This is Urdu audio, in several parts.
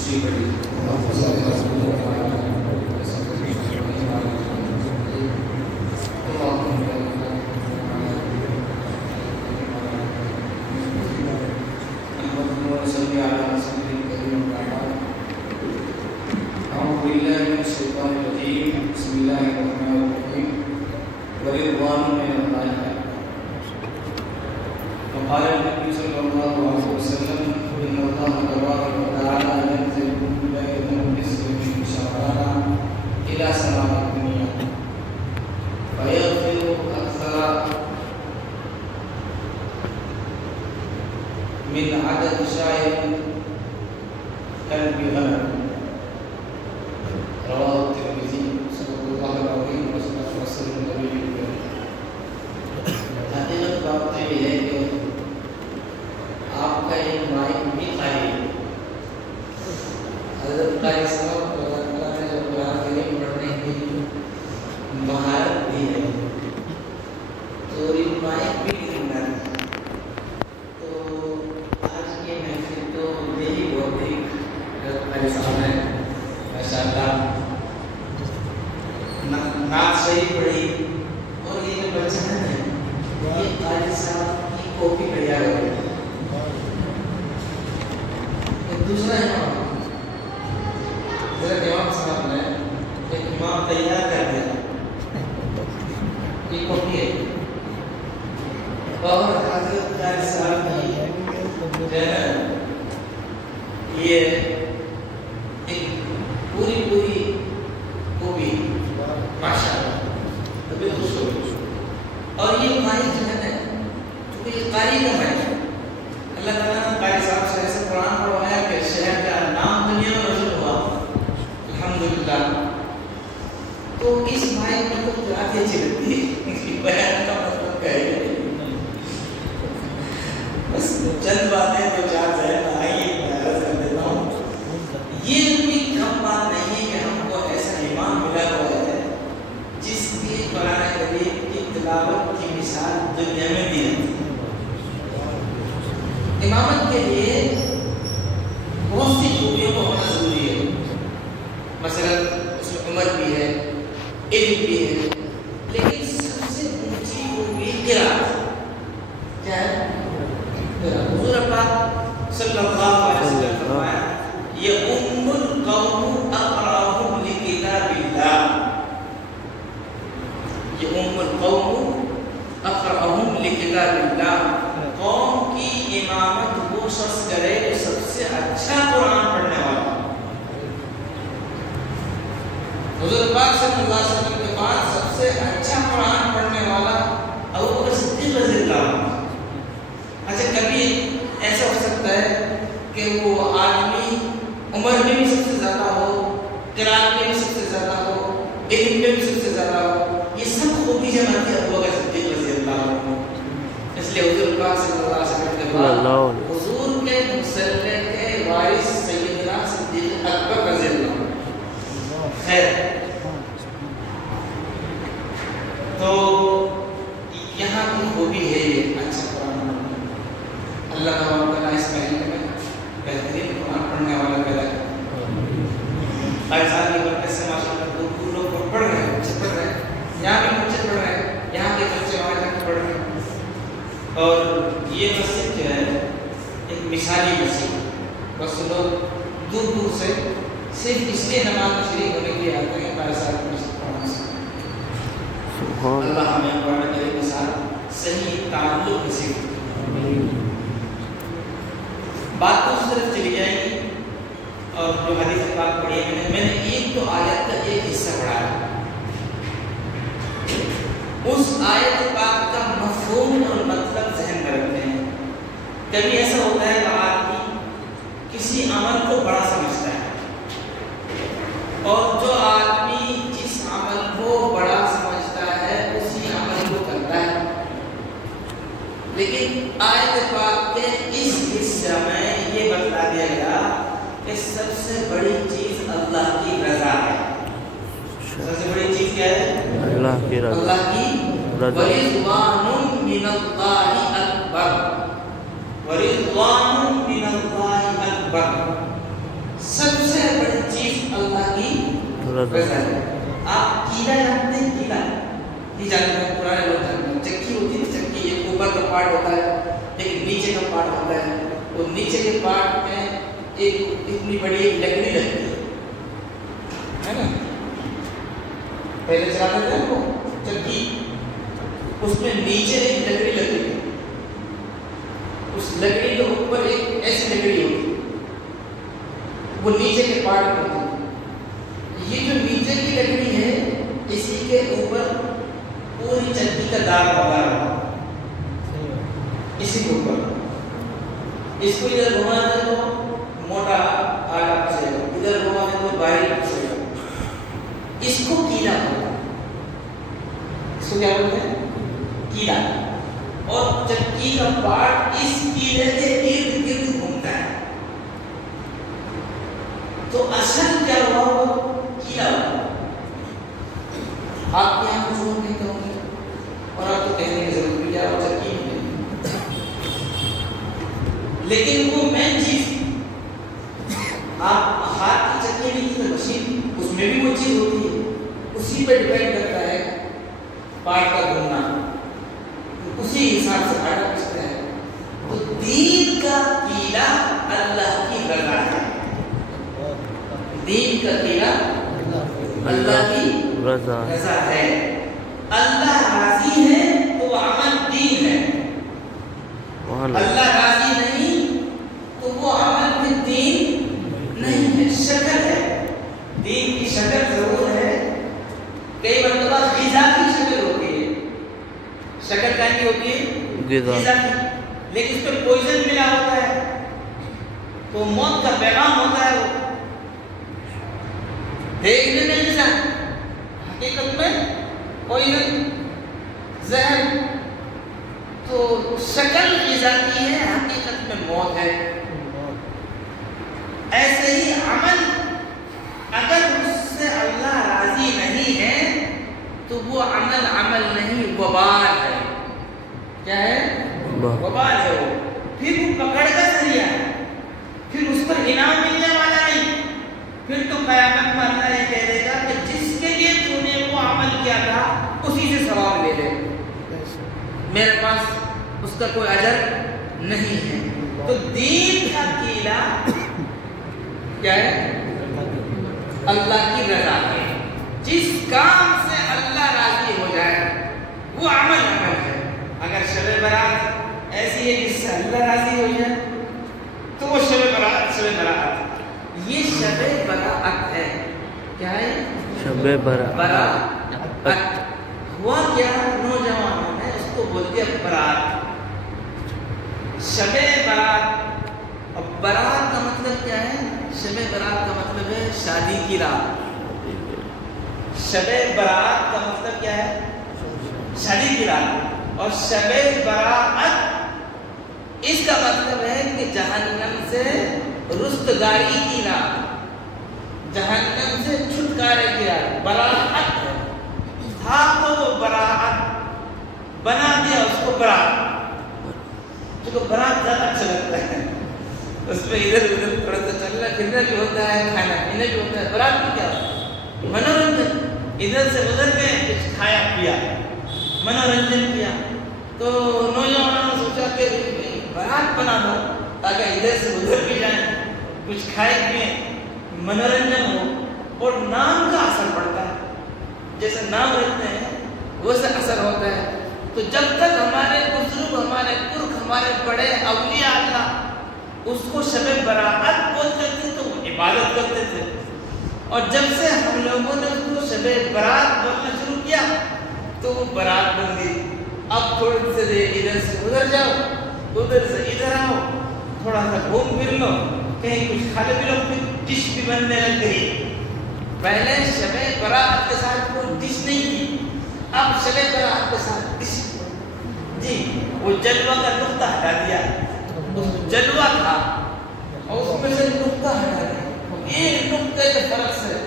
خوشی بڑی وقال النبي صلى الله عليه وسلم إن الله تبارك وتعالى ينزل كل يوم نصف من شعبان إلى سماء الدنيا فيغفر أكثر من عدد شاعر كلب غنم. رواه الترمذي. صدق الله العظيم وصدق رسوله النبي الكريم. حقیقت بات یہ ہے کہ آپ کا ایک مائک بھی قاری ہے. حضرت قاری صاحب کو اللہ تعالیٰ نے جو قرآن کریم پڑھنے کی مہارت دی ہے تو یہ مائک بھی زندہ ہے. تو آج کی محفل تو یہی بہت ہی حضرت قاری صاحب نے ماشاء اللہ نعت شریف پڑھی اور یہ جو بچہ ہے یہ قاری صاحب کی کاپی تیار ہو گئی. دوسرا امام حضرت امام صاحب نے ایک امام تیار کر دیا یہ کاپی ہے اور حضرت قاری صاحب نے یہ ایک پوری کاپی ماشاء اللہ طبیعت خوش ہو گئی. اور یہ مائک جو ہے کیونکہ یہ قاری کا مائک ہے. اللہ تعالیٰ نے قاری صاحب سے ایسے قرآن پڑھوایا کہ شہر کا نام دنیا میں روشن ہوا الحمدللہ. تو اس مائک میں تو قرآن اچھی لگتی ہے اس کی بیان کا مطلب کیا ہے بس چند باتیں تو چار ذہن میں آئی عرض کر دیتا ہوں. یہ کوئی کم بات نہیں ہے کہ ہم کو ایسا ایمان ملا ہوا ہے جس کی قرآن کریم کی تلاوت کی مثال دنیا میں دی ہے. امامت کے لیے بہت سی خوبیوں کو ہونا ضروری ہے. مثلا اس میں عمر بھی ہے, علم بھی ہے, لیکن سب سے اونچی خوبی قرات. کیا ہے؟ حضور پاک صلی اللہ علیہ وسلم نے فرمایا یؤم القوم اقرأهم لکتاب اللہ. یؤم القوم اقرأهم لکتاب اللہ. قوم کی امامت وہ شخص کرے جو سب سے اچھا قرآن پڑھنے والا. حضور پاک صلی اللہ علیہ وسلم کے بعد سب سے اچھا قرآن پڑھنے والا ابوبکر صدیق رضی اللہ عنہ. اچھا کبھی ایسا ہو سکتا ہے کہ وہ آدمی عمر میں بھی سب سے زیادہ ہو, قرآن میں بھی سب سے زیادہ ہو, علم میں بھی سب سے زیادہ ہو. یہ سب خوبی جماتی ابوبکر صدیق رضی اللہ عنہ. اس لیے حضور پاک صلی اللہ علیہ وسلم کے بعد حضور کے مسلح کے وارث سیدنا صدیق اکبر رضی اللہ عنہ. خیر, تو یہاں کی خوبی ہے یہ اچھا قرآن. اللہ تعالیٰ اس مہینے میں بہترین قرآن پڑھنے والا پیدا ہے. ہر سال کی برکت سے ماشاءاللہ دور لوگ پڑھ رہے ہیں, بچے پڑھ رہے ہیں, یہاں بھی بچے پڑھ رہے ہیں, یہاں کے بچے وہاں جا کے پڑھ رہے ہیں. اور یہ مسجد جو ہے ایک مثالی مسجد. بس لوگ دور دور سے صرف اس لیے نماز میں شریک ہونے کے لیے آتے ہیں قاری صاحب کی مسجد پڑھنے سے. اللہ ہمیں قرآن کریم کے ساتھ صحیح تعلق نصیب. بات تو اس طرف چلی جائے گی اور جو حدیث پاک پڑھی ہے میں نے ایک تو آیت کا ایک حصہ پڑھا ہے. اس آیت پاک کا مفہوم اور مطلب ذہن میں رکھتے ہیں. کبھی ایسا ہوتا ہے کہ آدمی کسی عمل کو بڑا سمجھتا ہے اور جو آدمی جس عمل کو بڑا سمجھتا ہے اسی عمل کو کرتا ہے. لیکن آیت پاک کے اس حصے میں یہ بتا دیا گیا کہ سب سے بڑی چیز اللہ کی رضا ہے. سب سے بڑی چیز کیا ہے؟ اللہ کی رضا. اللہ کی رضا. وَرِضْوَانٌ مِّنَ اللَّهِ أَكْبَرُ. وَرِضْوَانٌ مِّنَ اللَّهِ أَكْبَرُ. سب سے بڑی چیز اللہ کی رضا ہے. آپ کیلا جانتے ہیں؟ کیلا نہیں جانتے ہیں؟ پرانے لوگ جانتے ہیں. چکی ہوتی ہے، چکی ایک اوپر کا پارٹ ہوتا ہے، ایک نیچے کا پارٹ ہوتا ہے. وہ نیچے کے پارٹ میں ایک اتنی بڑی ایک لکڑی لگتی ہے نا. پہلے چلاتے تھے وہ چکی، اس میں نیچے ایک لکڑی لگتی ہے، اس لکڑی کے اوپر ایک ایسی لکڑی ہوتی ہے، وہ نیچے کے پارٹ میں ہوتی ہے. یہ جو نیچے کی لکڑی ہے اسی کے اوپر پوری چکی کا داغ لگا رہا ہے، اسی کے اوپر. اس کو ادھر گھما دے تو موٹا آٹا پسے گا، ادھر گھما دے تو باریک پسے گا. اس کو کیلا بولتے ہیں. اس کو کیا بولتے ہیں؟ کیلا. اور چکی کا پارٹ اس کیلے کے ارد گرد گھومتا ہے. تو اصل کیا ہوا؟ وہ کیلا ہوا. آپ کے یہاں کچھ اور نہیں کہوں گے اور آپ کو کہنے کی ضرورت بھی کیا ہو چکی ہے، لیکن وہ مین چیز آپ ہاتھ کی چکی نہیں کی مشین، اس میں بھی وہ چیز ہوتی ہے، اسی پہ ڈیپینڈ کرتا ہے پارٹ کا گھومنا، اسی حساب سے آٹا پستا ہے. تو دین کا کیلا اللہ کی رضا ہے. دین کا کیلا اللہ کی رضا ہے. اللہ راضی ہے تو عمل دین ہے، اللہ راضی نہیں تو وہ عمل بھی دین نہیں ہے. شکل ہے، دین کی شکل ضرور ہے. کئی مرتبہ غذا کی شکل ہوتی ہے. شکل کیا کی ہوتی ہے؟ غذا کی. لیکن اس پہ پوائزن ملا ہوتا ہے تو موت کا پیغام ہوتا ہے. وہ دیکھنے میں غذا، حقیقت میں پوائزن، زہر. تو شکل غذا کی ہے، حقیقت میں موت ہے. ایسے ہی عمل اگر اس سے اللہ راضی نہیں ہے تو وہ عمل عمل نہیں، وبال ہے. کیا ہے؟ وبال ہے. وہ پھر وہ پکڑ کا ذریعہ ہے، پھر اس پر انعام ملنے والا نہیں. پھر تو قیامت میں اللہ یہ کہہ دے گا کہ جس کے لیے تو نے وہ عمل کیا تھا اسی سے ثواب لے لے، میرے پاس اس کا کوئی اجر نہیں ہے. تو دین کا کیلا کیا ہے؟ اللہ کی رضا ہے. جس کام سے اللہ راضی ہو جائے وہ عمل عمل ہے. اگر شب برات ایسی ہے جس سے اللہ راضی ہو جائے تو وہ شب برات. شب برات یہ شب برات ہے. کیا ہے؟ شب برات. ہوا کیا؟ نوجوانوں نے اس کو بولتے ہیں برات. شب برات. اب برات کا مطلب کیا ہے؟ شب برات کا مطلب ہے شادی کی رات. شب برات کا مطلب کیا ہے؟ شادی کی رات. اور شب برات اس کا مطلب ہے کہ جہنم سے رستگاری کی رات، جہنم سے چھٹکارے کی رات. برات تھا تو وہ برات بنا دیا اس کو برات. کیونکہ برات زیادہ اچھا لگتا ہے، اس میں ادھر ادھر تھوڑا سا چلنا پھرنا بھی ہوتا ہے، کھانا پینا بھی ہوتا ہے. برات میں کیا ہوتا ہے؟ منورنجن. ادھر سے ادھر گئے، کچھ کھایا پیا، منورنجن کیا. تو نوجوانوں نے سوچا کہ برات بنا دو تاکہ ادھر سے ادھر بھی جائیں، کچھ کھائے پیئیں، منورنجن ہو. اور نام کا اثر پڑتا ہے، جیسے نام رکھتے ہیں ویسے اثر ہوتا ہے. تو جب تک ہمارے بزرگ، ہمارے پرخ، ہمارے بڑے اولیاء اللہ اس کو شب برات بولتے تھے تو وہ عبادت کرتے تھے. اور جب سے ہم لوگوں نے اس کو شب برات بولنا شروع کیا تو وہ برات بن گئی. اب تھوڑی سے ادھر سے ادھر جاؤ، ادھر سے ادھر آؤ، تھوڑا سا گھوم پھر لو، کہیں کچھ کھا لے لو، پھر ڈش بھی بننے لگ گئی. پہلے شب برات کے ساتھ کوئی ڈش نہیں تھی، اب شب برات کے ساتھ ڈش. جی وہ جلوہ کا نقطہ ہٹا دیا. اس جلوہ تھا اور اس میں سے نقطہ ہٹا دیا. ایک نقطے کے فرق سے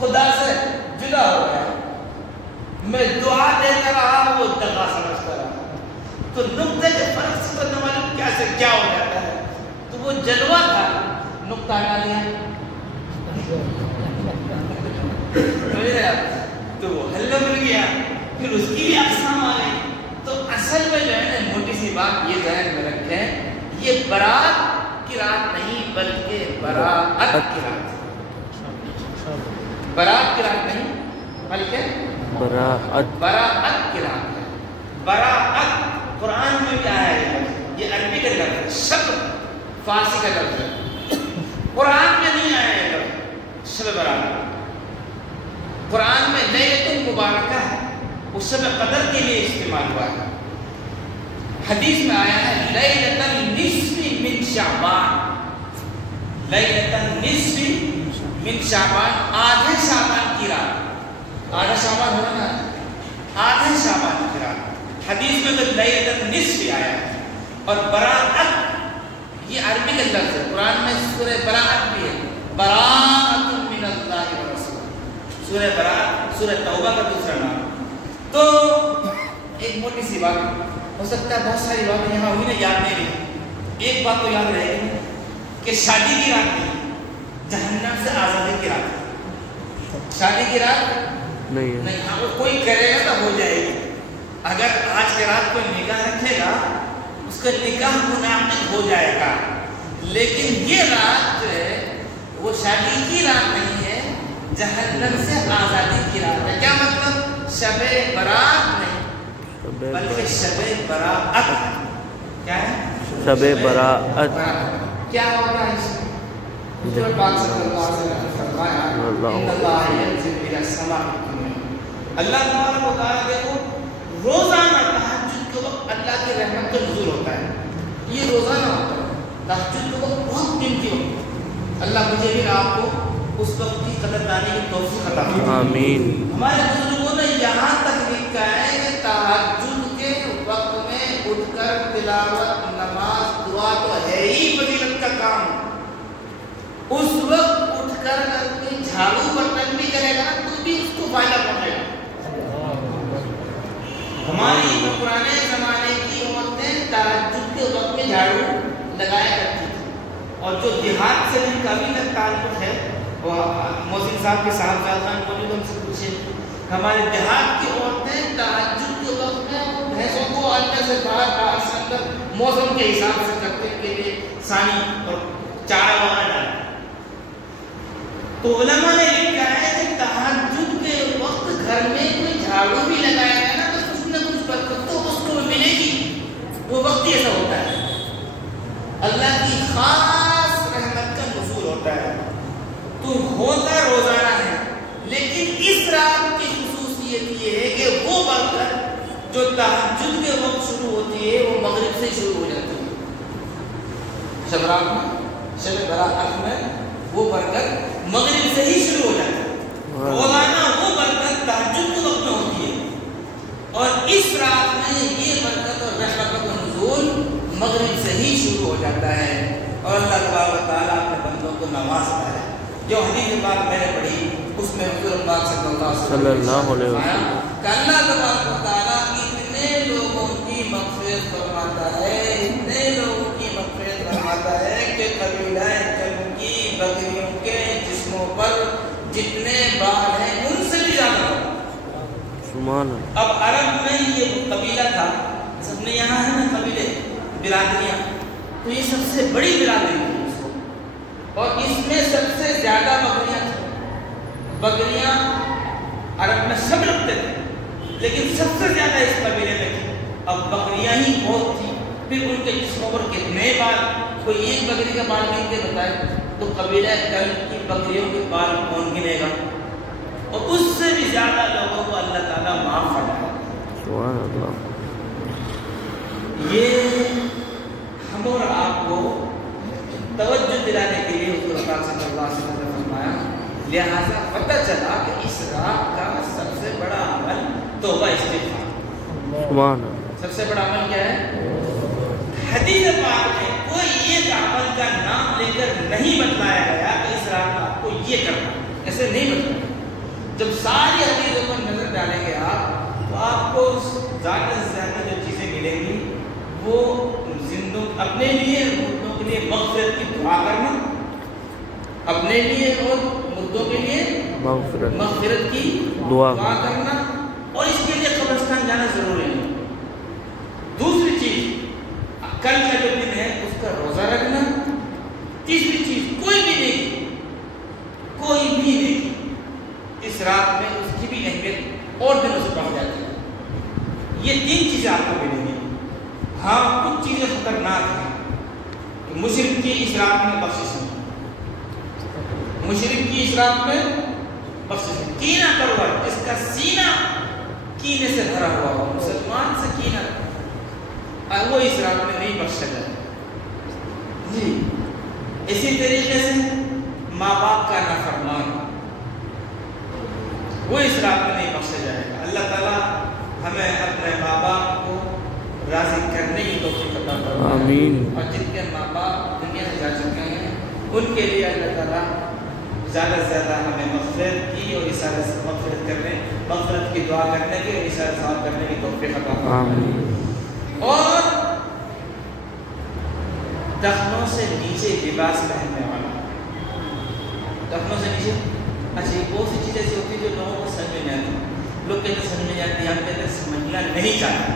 خدا سے جدا ہو گیا. میں دعا دیتا رہا، وہ دغا سمجھتا رہا. تو نقطے کے فرق سے تو نہ معلوم کیا سے کیا ہو جاتا ہے. تو وہ جلوہ تھا، نقطہ ہٹا دیا. تو حل مل گیا، پھر اس کی بھی اقسام آ گئی. تو اصل میں جو ہے نا موٹی سی بات یہ ذہن میں رکھیں، یہ برات کی رات نہیں بلکہ براءت کی رات. برات کی رات نہیں بلکہ براءت کی رات ہے. براءت قرآن میں کیا ہے؟ یہ عربی کا لفظ ہے، شب فارسی کا لفظ ہے، قرآن میں نہیں آیا ہے لفظ شب برات. قرآن میں لیلۃ مبارکہ ہے، اس شب قدر کے لیے استعمال ہوا ہے. حدیث میں آیا ہے لیلۃ النصف من شعبان، لیلۃ النصف من شعبان، آدھے شعبان کی رات. آدھا شعبان ہونا نا، آدھے شعبان کی رات. حدیث میں تو لیلۃ النصف آیا ہے. اور براءت یہ عربی کا لفظ ہے، قرآن میں سورہ براءت بھی ہے، براءۃ من اللہ ورسولہ. سورہ براءت سورہ توبہ کا دوسرا نام. تو ایک موٹی سی بات، ہو سکتا ہے بہت ساری باتیں یہاں ہوئی نا یاد نہیں رہی. ایک بات تو یاد رہے گی کہ شادی کی رات نہیں، جہنم سے آزادی کی رات. شادی کی رات نہیں، ہاں کوئی کرے گا تو ہو جائے گی. اگر آج کے رات کوئی نکاح رکھے گا اس کا نکاح منعقد ہو جائے گا. لیکن یہ رات جو ہے وہ شادی کی رات نہیں ہے، جہنم سے آزادی کی رات ہے. کیا مطلب؟ شب برات نہیں بلکہ شب براءت. کیا ہے؟ شب براءت. کیا ہوگا اس میں؟ حضور پاک صلی اللہ علیہ وسلم نے فرمایا ان اللہ ينزل الى السماء الدنيا. اللہ تبارک و تعالیٰ دیکھو روزانہ تہجد کے وقت اللہ کی رحمت کا نزول ہوتا ہے. یہ روزانہ ہوتا ہے. تہجد کے وقت بہت قیمتی ہوتا ہے. اللہ مجھے بھی آپ کو اس وقت کی قدردانی کی توفیق عطا فرمائے. آمین. ہمارے بزرگوں نے یہاں تک لکھا ہے کہ تہجد کے وقت میں اٹھ کر تلاوت، نماز، دعا تو ہے ہی فضیلت کا کام. اس وقت اٹھ کر کوئی جھاڑو برتن بھی کرے گا تو بھی اس کو فائدہ پہنچے گا. ہماری پرانے زمانے کی عورتیں تہجد کے وقت میں جھاڑو لگایا کرتی تھی. اور جو دیہات سے جن کا ابھی تک تعلق ہے، وہ محسن صاحب کے صاحبزادان موجود، ہم سے پوچھے. ہمارے دیہات کی عورتیں تہجد کے وقت میں بھینسوں کو اندر سے باہر سے اندر موسم کے حساب سے کرتے کے لیے سانی اور چارہ وغیرہ ڈالتے. تو علماء نے لکھا ہے کہ تہجد کے وقت گھر میں کوئی جھاڑو بھی لگایا ہے نا تو کچھ نہ کچھ برکت تو اس کو ملے گی. وہ وقت ایسا ہوتا ہے، اللہ کی خاص رحمت کا نزول ہوتا ہے. تو ہوتا روزانہ ہے، لیکن اس رات کی خصوصیت یہ ہے کہ وہ برکت جو تہجد کے وقت شروع ہوتی ہے وہ مغرب سے شروع ہو جاتی ہے. شب رات میں، شب براءت میں وہ برکت مغرب سے ہی شروع ہو جاتی ہے. روزانہ وہ برکت تہجد کے وقت میں ہوتی ہے، اور اس رات میں یہ برکت اور رحمت کا نزول مغرب سے ہی شروع ہو جاتا ہے. اور اللہ تبارک و تعالیٰ اپنے بندوں کو نوازتا ہے. جو حدیث بات میں نے پڑھی اس میں حضور پاک صلی اللہ علیہ وسلم کہ اللہ تبارک و تعالیٰ اتنے لوگوں کی مغفرت فرماتا ہے، اتنے لوگوں کی مغفرت فرماتا ہے کہ قبیلہ جن کی بکریوں کے جسموں پر جتنے بال ہیں ان سے بھی زیادہ ہوگا. اب عرب میں یہ قبیلہ تھا، سب نے یہاں ہے نا قبیلے برادریاں، تو یہ سب سے بڑی برادری تھی اس کو، اور اس میں سب سے زیادہ بکریاں تھیں. بکریاں عرب میں سب رکھتے تھے لیکن سب سے زیادہ اس قبیلے میں تھی. اب بکریاں ہی بہت تھیں، پھر ان کے جسموں پر کتنے بال، کوئی ایک بکری کا بال گن کے بتائے تو قبیلہ کل کی بکریوں کے بال کون گنے گا. اور اس سے بھی زیادہ لوگوں کو اللہ تعالیٰ معاف فرمایا. سبحان اللہ. یہ ہم اور آپ کو توجہ دلانے کے لیے حضور پاک صلی اللہ علیہ وسلم نے فرمایا. لہٰذا پتہ چلا کہ اس رات کا سب سے بڑا عمل توبہ استغفار. سبحان اللہ. سب سے بڑا عمل کیا ہے؟ حدیث پاک میں کوئی ایک عمل کا نام لے کر نہیں بتلایا گیا کہ اس رات میں آپ کو یہ کرنا، ایسے نہیں بتلایا. جب ساری حدیثوں پر نظر ڈالیں گے آپ تو آپ کو زیادہ سے زیادہ جو چیزیں ملیں گی وہ زندوں اپنے لیے مردوں کے لیے مغفرت کی دعا کرنا، اپنے لیے اور مردوں کے لیے مغفرت کی دعا کرنا، اور اس کے لیے قبرستان جانا ضروری ہے۔ دوسری چیز، کل کا جو دن ہے اس کا روزہ رکھنا۔ تیسری چیز، کوئی بھی نیکی اس رات میں اس کی بھی اہمیت اور دنوں سے بڑھ جاتی ہے۔ یہ 3 چیزیں آپ کو ملیں گی۔ ہاں کچھ چیزیں خطرناک ہیں کہ مشرک کی اس رات میں بخشش نہیں، مشرک کی اس رات میں بخشش نہیں۔ کینہ پرور، جس کا سینہ کینے سے بھرا ہوا ہو، مسلمان سے کینہ، وہ اس رات میں نہیں بخشا جائے جی۔ اسی طریقے سے ماں باپ کا نافرمان، وہ اس رات میں نہیں بخشا جائے گا۔ اللہ تعالیٰ ہمیں اپنے ماں باپ کو راضی کرنے کی توفیق عطا فرمائے، آمین۔ اور جن کے ماں باپ دنیا سے جا چکے ہیں ان کے لیے اللہ تعالیٰ زیادہ سے زیادہ ہمیں مغفرت کی اور اشارہ سے مغفرت کی دعا کرنے کی اور اشارہ ثواب کرنے کی توفیق عطا فرمائے۔ اور ٹخنوں سے نیچے لباس پہننے والا، ٹخنوں سے نیچے، اچھا بہت سی چیزیں ایسی ہوتی ہے جو لوگوں کو سمجھ میں نہیں آتی، لوگ کہتے ہیں سمجھ میں جاتی ہے، ہم کہتے ہیں سمجھنا نہیں چاہتے۔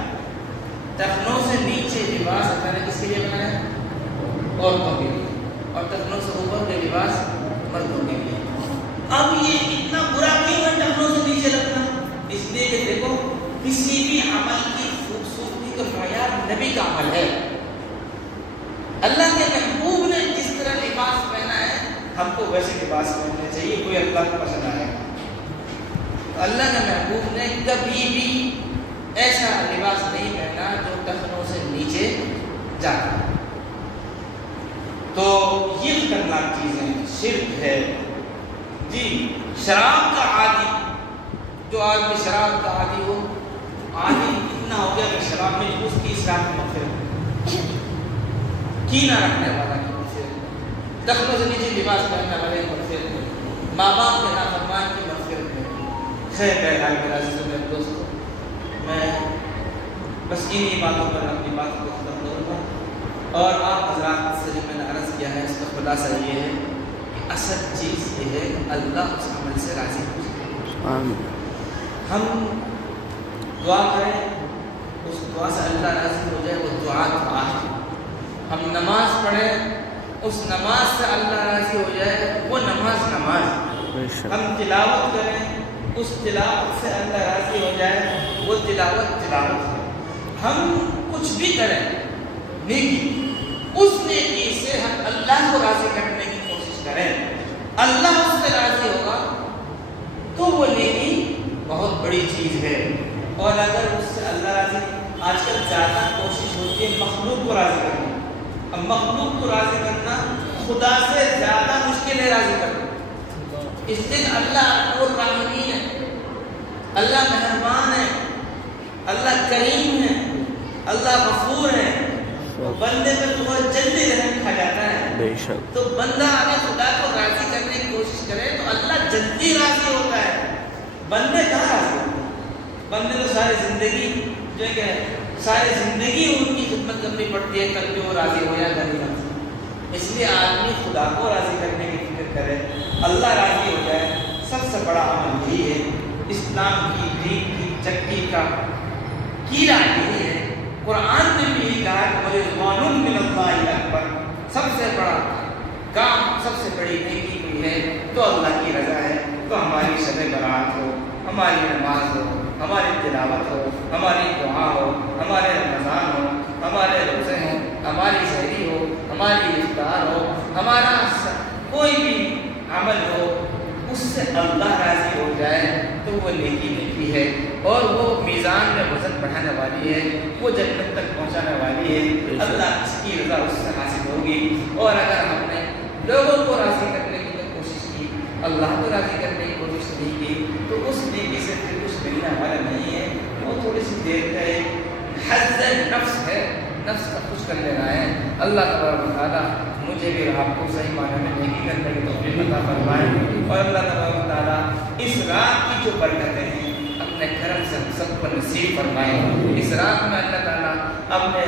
ٹخنوں سے نیچے لباس اللہ نے کس کے لیے بنایا؟ عورتوں کے لیے، اور ٹخنوں سے اوپر کے لباس مردوں کے لیے۔ اب یہ اتنا برا کیوں ہے ٹخنوں سے نیچے رکھنا؟ اس لیے کہ دیکھو کسی بھی عمل کی خوبصورتی کا معیار نبی کا عمل ہے۔ اللہ کے محبوب نے جس طرح لباس پہنا ہے ہم کو ویسے لباس پہننے چاہیے، کوئی اللہ کو پسند آئے گا۔ اللہ کے محبوب نے کبھی بھی ایسا لباس نہیں پہنا جو ٹخنوں سے نیچے جاتا۔ تو یہ خطرناک چیزیں شرک ہے جی۔ شراب کا عادی، جو آدمی شراب کا عادی ہو، عادی اتنا ہو گیا کہ شراب میں اس کی اسلام کی مغفرت، کینہ رکھنے والا کی مغفرت، ٹخنوں سے نیچے لباس پہننے والے کی مغفرت، ماں باپ کے نافرمان کی مغفرت میں۔ خیر بہرحال میرے عزیزوں میرے دوستوں، میں بس انہی باتوں پر اپنی بات کو ختم کروں گا، اور آپ حضرات سے جو میں نے عرض کیا ہے اس کا خلاصہ یہ ہے کہ اصل چیز یہ ہے کہ اللہ اس عمل سے راضی ہو جائے۔ ہم دعا کریں، اس دعا سے اللہ راضی ہو جائے، وہ دعا دعا ہے۔ ہم نماز پڑھیں، اس نماز سے اللہ راضی ہو جائے، وہ نماز نماز ہے۔ ہم تلاوت کریں، اس تلاوت سے اللہ راضی ہو جائے، وہ تلاوت تلاوت ہے۔ ہم کچھ بھی کریں نیکی، اس نیکی سے ہم اللہ کو راضی کرنے کی کوشش کریں، اللہ اس سے راضی ہوگا تو وہ نیکی بہت بڑی چیز ہے۔ اور اگر اس سے اللہ راضی، آج کل زیادہ کوشش ہوتی ہے مخلوق کو راضی کرنا، اب مخلوق کو راضی کرنا خدا سے زیادہ مشکل ہے راضی کرنا، اس لیے اللہ الرحمن ہے، اللہ مہربان ہے، اللہ کریم ہے، اللہ غفور ہے، بندے پر بہت جلدی رحم کھا جاتا ہے۔ تو بندہ اگر خدا کو راضی کرنے کی کوشش کرے تو اللہ جلدی راضی ہوتا ہے۔ بندے کہاں راضی ہوتے ہیں؟ بندے تو ساری زندگی جو ہے کہ ساری زندگی ان کی خدمت کرنی پڑتی ہے، کل بھی وہ راضی ہو یا نہیں راضی۔ اس لیے آدمی خدا کو راضی کرنے کی فکر کرے، اللہ راضی ہو جائے، سب سے بڑا عمل یہی ہے۔ اسلام کی دین کی چکی کا کیڑا یہی ہے۔ قرآن نے بھی یہی کہا کہ رضوان من اللہ اکبر، سب سے بڑا کام، سب سے بڑی نیکی کوئی ہے تو اللہ کی رضا ہے۔ تو ہماری شب برات ہو، ہماری نماز ہو، ہماری تلاوت ہو، ہماری دعا ہو، ہمارے رمضان ہو، ہمارے روزے ہوں، ہماری سحری ہو، ہماری افطار ہو، ہمارا کوئی بھی عمل ہو، اس سے اللہ راضی ہو جائے تو وہ نیکی نیکی ہے، اور وہ میزان میں وزن بڑھانے والی ہے، وہ جنت تک پہنچانے والی ہے۔ اللہ اس کی رضا اس سے حاصل ہوگی۔ اور اگر ہم نے لوگوں کو راضی کرنے کی کوشش کی، اللہ کو راضی کرنے کی کوشش نہیں کی، تو اس نیکی سے پھر کچھ ملنے والا نہیں ہے، وہ تھوڑی سی دیر کا ایک حظ نفس ہے، نفس کا خوش کر لینا ہے۔ اللہ تبارک و تعالیٰ مجھے بھی آپ کو صحیح معنی میں نیکی کرنے کی توفیق عطا فرمائے، اور اللہ تبارک و تعالیٰ اس رات کی جو برکتیں ہیں اپنے کرم سے ہم سب کو نصیب فرمائے۔ اس رات میں اللہ تعالیٰ اپنے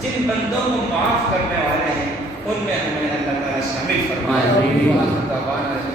جن بندوں کو معاف کرنے والے ہیں ان میں ہمیں اللہ تعالیٰ شامل فرمائے.